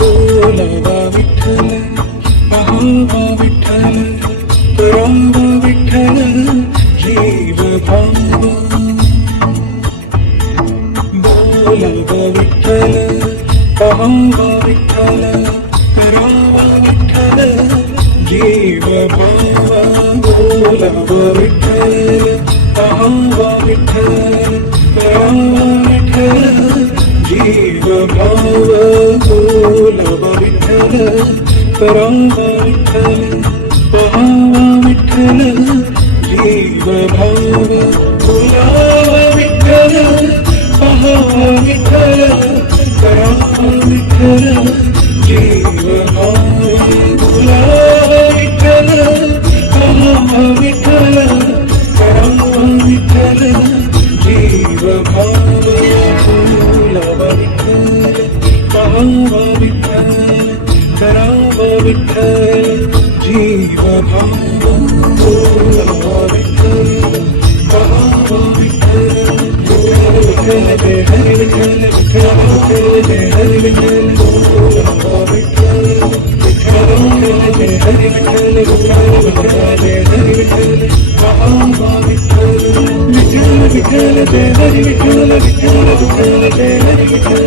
बोलावा विठ्ठल, पाहावा विठ्ठल, करावा विठ्ठल जीव भाव. बोलावा विठ्ठल, पाहावा विठ्ठल, करावा विठ्ठल जीव भाव. बोलावा विठ्ठल, पाहावा विठ्ठल, करावा विठ्ठल जीव भाव. बोलावा विठ्ठल, करावा विठ्ठल, पाहावा विठ्ठल जीव भाव. बोलावा विठ्ठल, पाहावा विठ्ठल, करावा विठ्ठल जीव भाव. बोलावा विठ्ठल, पाहावा विठ्ठल, करावा विठ्ठल जीव भाव. बोलावा विठ्ठल, पाहावा विठ्ठल, करावा विठ्ठल जीव भाव. बोलावा विठ्ठल, पाहावा विठ्ठल, विठ्ठल जय हरी विठ्ठल, विठ्ठल जय हरी विठ्ठल. बोलावा विठ्ठल, विठ्ठल जय हरी विठ्ठल, विठ्ठल जय हरी विठ्ठल. पाहावा विठ्ठल, विठ्ठल विठ्ठल जय हरी विठ्ठल, विठ्ठल जय हरी विठ्ठल.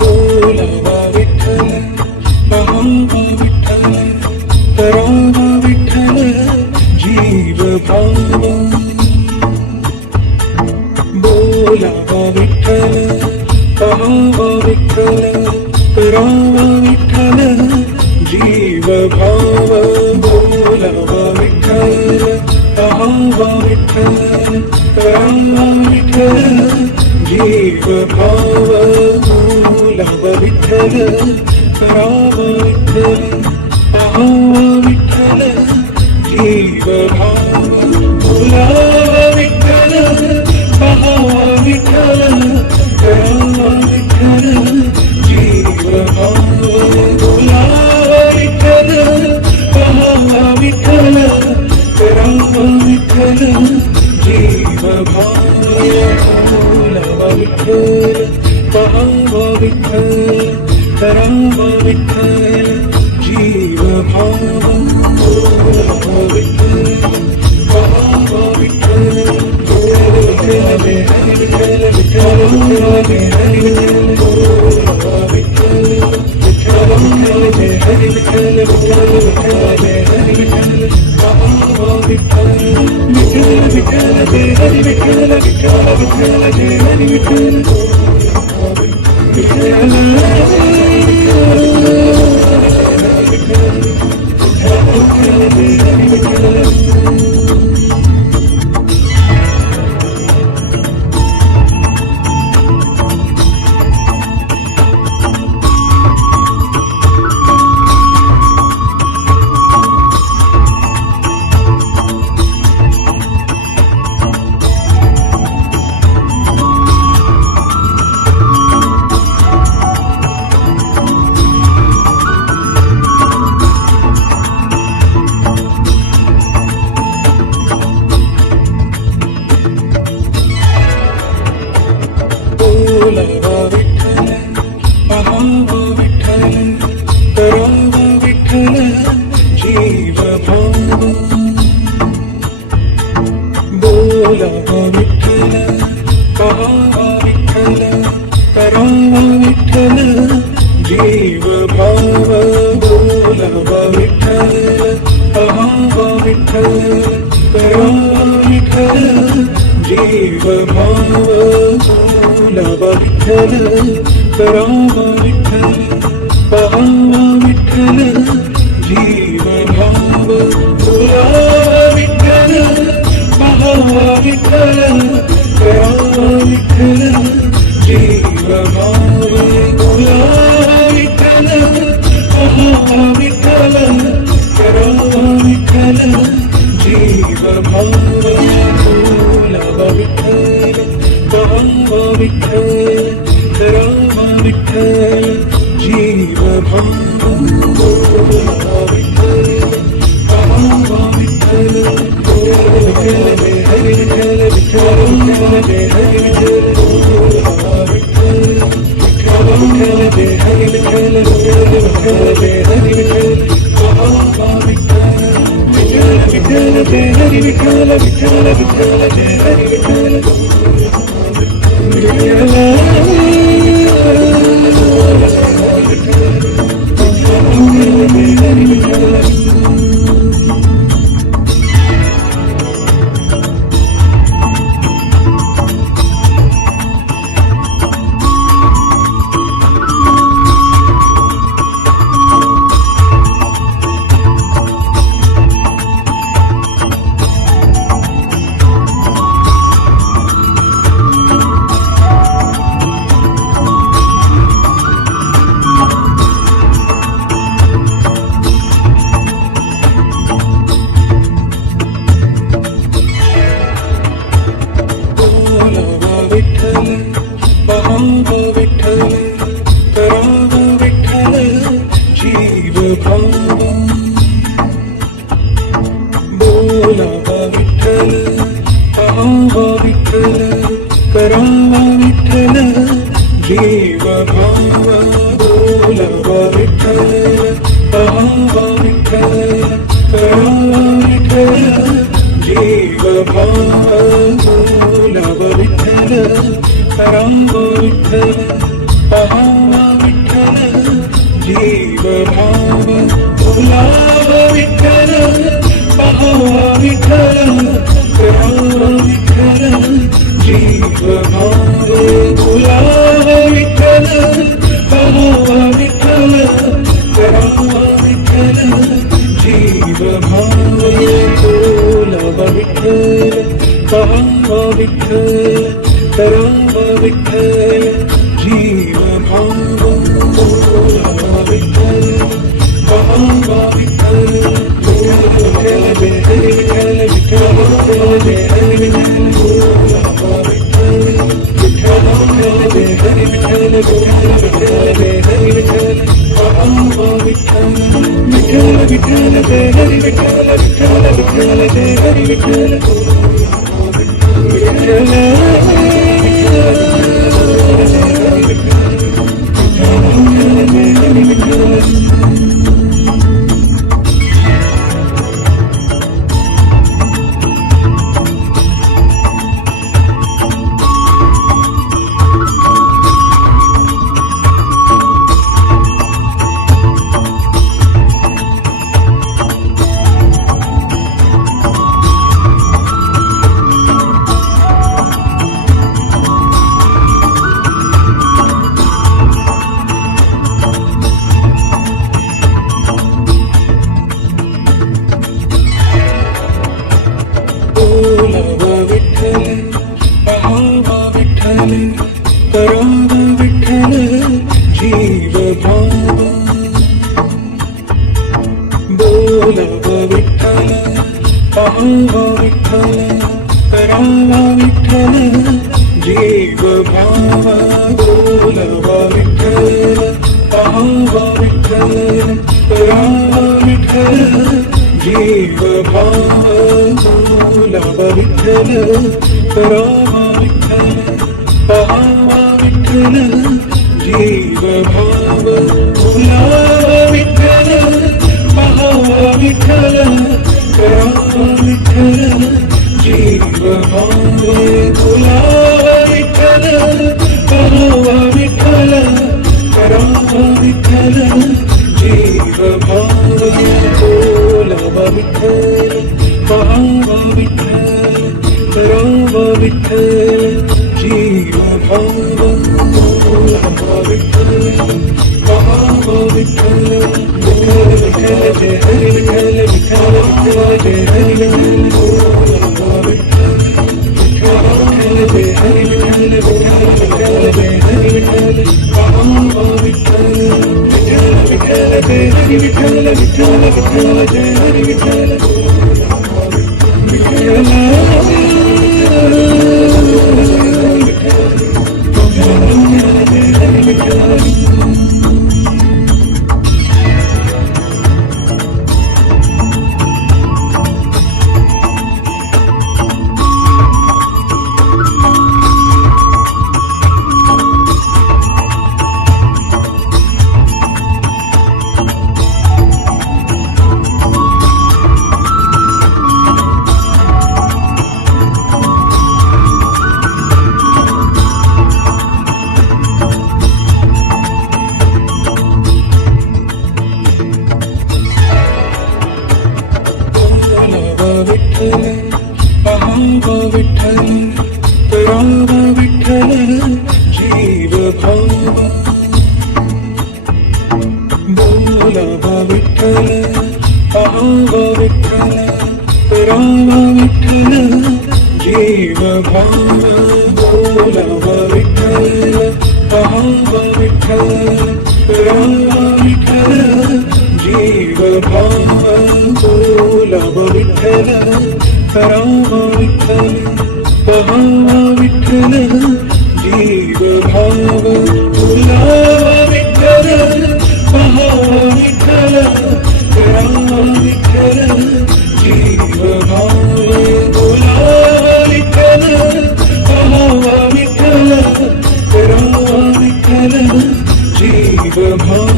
बोलावा विठ्ठल, पाहावा विठ्ठल, करावा विठ्ठल जीव भाव. बोलावा विठ्ठल, पाहावा विठ्ठल, करावा विठ्ठल जीव भाव. बोलावा विठ्ठल, पाहावा विठ्ठल, करावा विठ्ठल जीव भाव. बोलावा विठ्ठल, करावा विठ्ठल, पाहावा विठ्ठल जीव भाव. बोलावा विठ्ठल, पाहावा विठ्ठल, करावा विठ्ठल जीव भाव. बोलावा विठ्ठल, पाहावा विठ्ठल, करावा विठ्ठल जीव भाव. बोलावा विठ्ठल, पाहावा विठ्ठल, करावा विठ्ठल जीव भाव. बोलावा विठ्ठल, पाहावा विठ्ठल, विठ्ठल जय हरी विठ्ठल, विठ्ठल जय हरी विठ्ठल. बोलावा विठ्ठल, विठ्ठल जय हरी विठ्ठल, विठ्ठल जय हरी विठ्ठल. पाहावा विठ्ठल, विठ्ठल विठ्ठल जय हरी विठ्ठल, विठ्ठल जय हरी विठ्ठल. बोलावा विठ्ठल, पाहावा विठ्ठल, करावा विठ्ठल जीव भाव. बोलावा विठ्ठल, पाहावा विठ्ठल, करावा विठ्ठल जीव भाव. बोलावा विठ्ठल, पाहावा विठ्ठल, करावा विठ्ठल जीव भाव. बोलावा विठ्ठल करावा विठ्ठल पाहावा विठ्ठल जीव भाव बोलावा विठ्ठल पाहावा विठ्ठल करावा विठ्ठल जीव भाव बोलावा विठ्ठल पाहावा विठ्ठल करावा विठ्ठल जीव भाव बोलावा विठ्ठल पाहावा विठ्ठल करावा विठ्ठल जीव भाव बोलावा विठ्ठल पाहावा विठ्ठल हरि विठ्ठल विठ्ठल हरि विठ्ठल बोलावा विठ्ठल विठ्ठल हरि विठ्ठल विठ्ठल हरि विठ्ठल पाहावा विठ्ठल विठ्ठल हरि विठ्ठल विठ्ठल विठ्ठल हरि विठ्ठल पाहावा विठ्ठल करावा विठ्ठल जीव भाव बोलावा विठ्ठल पाहावा विठ्ठल करावा विठ्ठल जीव भाव बोलावा विठ्ठल पाहावा विठ्ठल करावा विठ्ठल जीव भाव बोलावा विठ्ठल करावा विठ्ठल पाहावा विठ्ठल जीव भाव बोलावा विठ्ठल पाहावा विठ्ठल करावा विठ्ठल जीव भाव बोलावा विठ्ठल पाहावा विठ्ठल करावा विठ्ठल जीव भाव बोलावा विठ्ठल पाहावा विठ्ठल करावा विठ्ठल जीव भाव बोलावा विठ्ठल पाहावा विठ्ठल विठ्ठल हरि विठ्ठल विठ्ठल हरि विठ्ठल बोलावा विठ्ठल विठ्ठल हरि विठ्ठल विठ्ठल हरि विठ्ठल पाहावा विठ्ठल विठ्ठल विठ्ठल हरि विठ्ठल विठ्ठल हरि विठ्ठल बोलावा विठ्ठल पाहावा विठ्ठल करावा विठ्ठल जीव भाव बोलावा विठ्ठल पाहावा विठ्ठल करावा विठ्ठल जीव भाव बोलावा विठ्ठल पाहावा विठ्ठल करावा विठ्ठल जीव भाव बोलावा विठ्ठल करावा विठ्ठल पाहावा विठ्ठल जीव भाव बोलावा विठ्ठल पाहावा विठ्ठल करावा विठ्ठल जीव भाव बोलावा विठ्ठल पाहावा विठ्ठल करावा विठ्ठल जीव भाव बोलावा विठ्ठल पाहावा विठ्ठल करावा विठ्ठल जीव भाव पाहावा विठ्ठल करावा विठ्ठल जीव भावा बोलावा विठ्ठल पाहावा विठ्ठल करावा विठ्ठल जीव भावा बोलावा विठ्ठल पाहावा विठ्ठल करावा विठ्ठल जीव भावा बोलावा विठ्ठल करावा विठ्ठल पाहावा विठ्ठल जीव भाव बोलावा विठ्ठल पाहावा विठ्ठल करावा विठ्ठल जीव भाव बोलावा विठ्ठल पाहावा विठ्ठल करावा विठ्ठल जीव भाव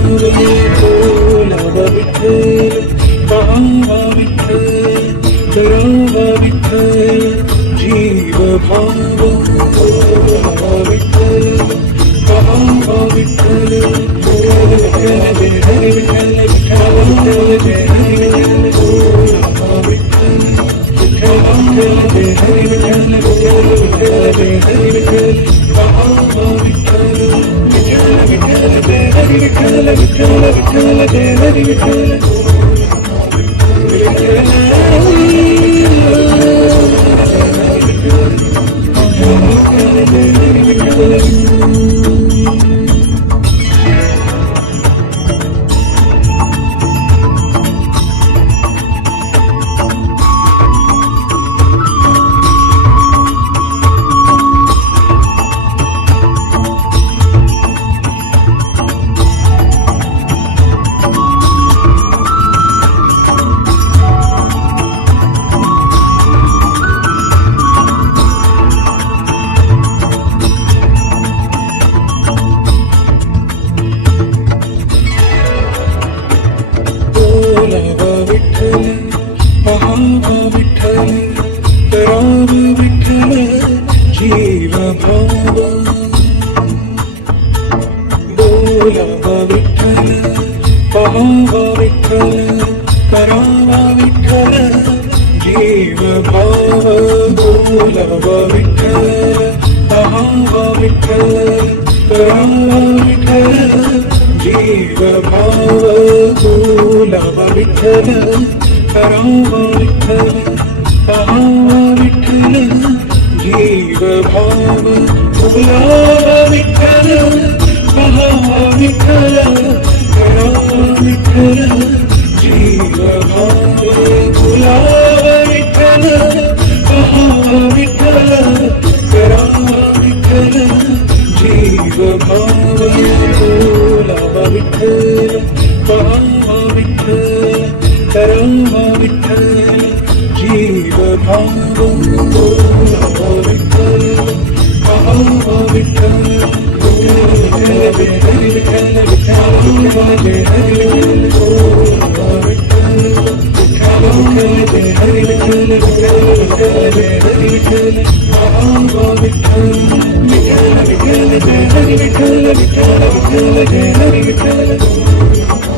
बोलावा विठ्ठल पाहावा विठ्ठल करावा विठ्ठल जीव भाव बोलावा विठ्ठल पाहावा विठ्ठल जय हरी विठ्ठल विठ्ठल जय हरी विठ्ठल बोलावा विठ्ठल विठ्ठल जय हरी विठ्ठल विठ्ठल जय हरी विठ्ठल पाहावा विठ्ठल विठ्ठल विठ्ठल जय हरी विठ्ठल विठ्ठल विठ्ठल जय हरी विठ्ठल बोलावा विठ्ठल पाहावा विठ्ठल करावा विठ्ठल जीव भाव बोलावा विठ्ठल पाहावा विठ्ठल करावा विठ्ठल जीव भाव बोलावा विठ्ठल पाहावा विठ्ठल करावा विठ्ठल जीव भाव बोलावा विठ्ठल करावा विठ्ठल पाहावा विठ्ठल जीव भाव बोलावा विठ्ठल पाहावा विठ्ठल करावा विठ्ठल जीव भाव बोलावा विठ्ठल पाहावा विठ्ठल करावा विठ्ठल जीव भाव बोलावा विठ्ठल पाहावा विठ्ठल करावा विठ्ठल जीव भाव बोलावा विठ्ठल पाहावा विठ्ठल जय हरी विठ्ठल विठ्ठल जय हरी विठ्ठल बोलावा विठ्ठल जय हरी विठ्ठल विठ्ठल जय हरी विठ्ठल पाहावा विठ्ठल विठ्ठल विठ्ठल जय हरी विठ्ठल विठ्ठल विठ्ठल जय हरी विठ्ठल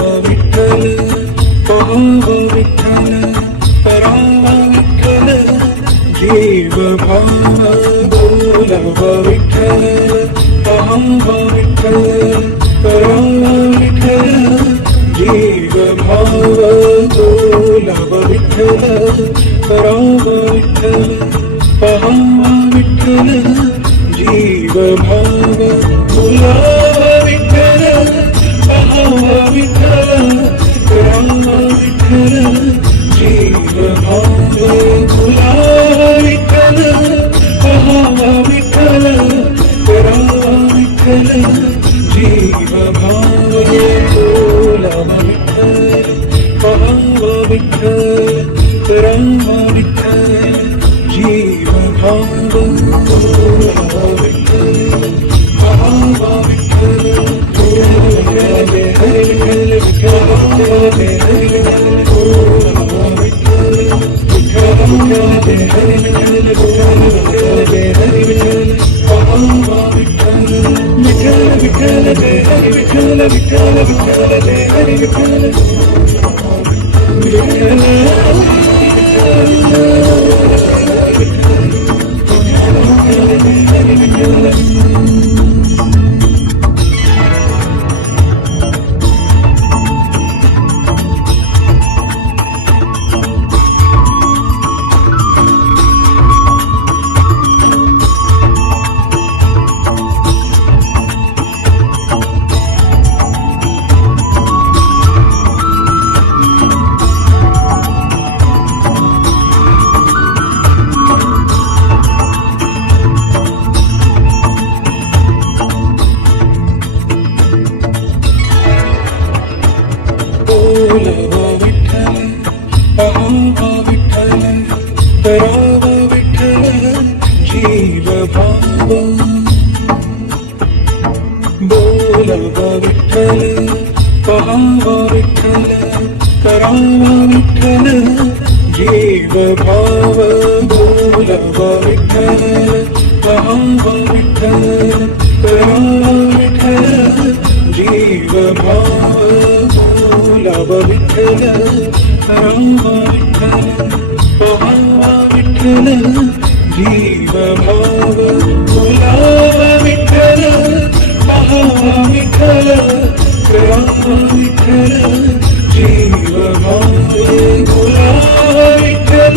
विठ्ठल पाहावा विठ्ठल करावा विठ्ठल जीव भाव बोलावा विठ्ठल पाहावा विठ्ठल करावा विठ्ठल जीव भाव बोलावा विठ्ठल करावा विठ्ठल पाहावा विठ्ठल जीव भाव बोलावा विठ्ठल पाहावा विठ्ठल करावा विठ्ठल जीव भाव बोलावा विठ्ठल पाहावा विठ्ठल करावा विठ्ठल जीव भाव बोलावा विठ्ठल पाहावा विठ्ठल करावा विठ्ठल जीव भाव बोलावा विठ्ठल पाहावा विठ्ठल हरे विठ्ठल विठ्ठल हरे विठ्ठल बोलावा विठ्ठल विठ्ठल हरे विठ्ठल हरे विठ्ठल पाहावा विठ्ठल विठ्ठल विठ्ठल हरे विठ्ठल विठ्ठल विठ्ठल हरे विठ्ठल बोलावा विठ्ठल पाहावा विठ्ठल करावा विठ्ठल जीव भाव बोलावा विठ्ठल पाहावा विठ्ठल करावा विठ्ठल जीव भाव बोलावा विठ्ठल पाहावा विठ्ठल करावा विठ्ठल जीव भाव बोलावा विठ्ठल करावा विठ्ठल पाहावा विठ्ठल जीव भाव बोलावा विठ्ठल पाहावा विठ्ठल करावा विठ्ठल जीव भाव बोलावा विठ्ठल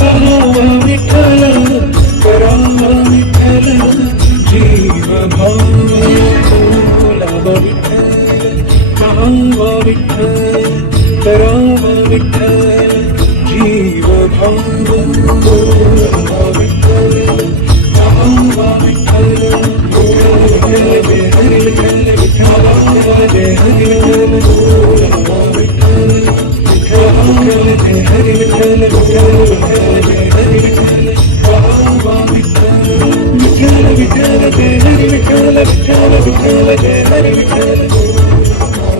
पाहावा विठ्ठल करावा विठ्ठल जीव भाव बोलावा विठ्ठल पाहावा विठ्ठल करावा विठ्ठल जीव भाव बोलावा विठ्ठल पाहावा विठ्ठल हरे विठ्ठल विठ्ठल हरे विठ्ठल बोलावा विठ्ठल हरे विठ्ठल हरे विठ्ठल पाहावा विठ्ठल विठ्ठल विठ्ठल हरे विठ्ठल विठ्ठल विठ्ठल हरे विठ्ठल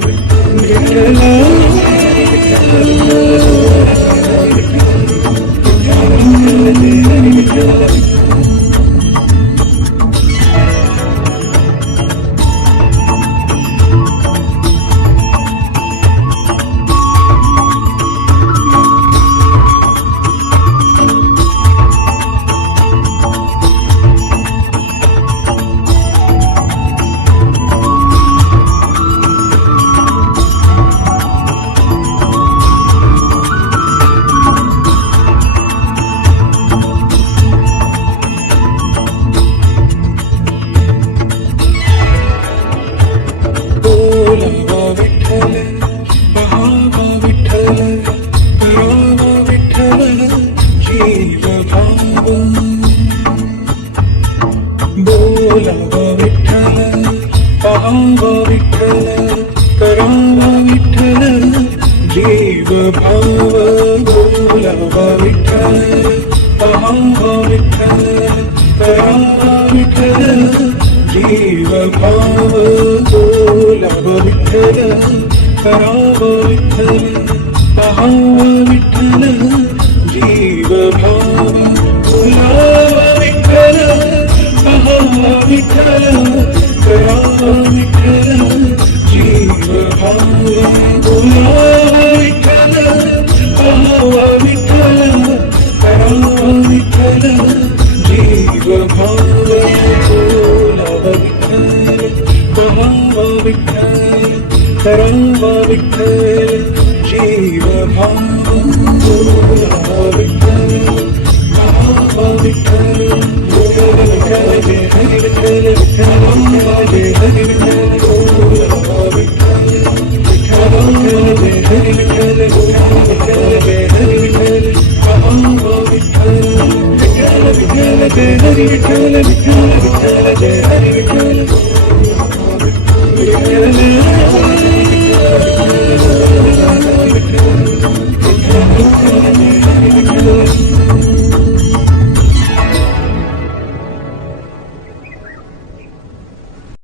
बोलावा विठ्ठल पाहावा विठ्ठल करावा विठ्ठल जीव भाव बोलावा विठ्ठल पाहावा विठ्ठल करावा विठ्ठल जीव भाव बोलावा विठ्ठल पाहावा विठ्ठल करावा विठ्ठल जीव भाव बोलावा विठ्ठल करावा विठ्ठल पाहावा विठ्ठल जीव भाव बोलावा विठ्ठल पाहावा विठ्ठल करावा विठ्ठल जीव भाव बोलावा विठ्ठल, पाहावा विठ्ठल, करावा विठ्ठल, जीव भाव बोलावा विठ्ठल, पाहावा विठ्ठल, करावा विठ्ठल, जीव भाव बोलावा विठ्ठल, पाहावा विठ्ठल, बोलावा विठ्ठल, जय हरी विठ्ठल, विठ्ठल जय हरी विठ्ठल, बोलावा विठ्ठल, विठ्ठल जय हरी विठ्ठल, विठ्ठल जय हरी विठ्ठल, पाहावा विठ्ठल, विठ्ठल विठ्ठल जय हरी विठ्ठल, विठ्ठल विठ्ठल जय हरी विठ्ठल, विठ्ठल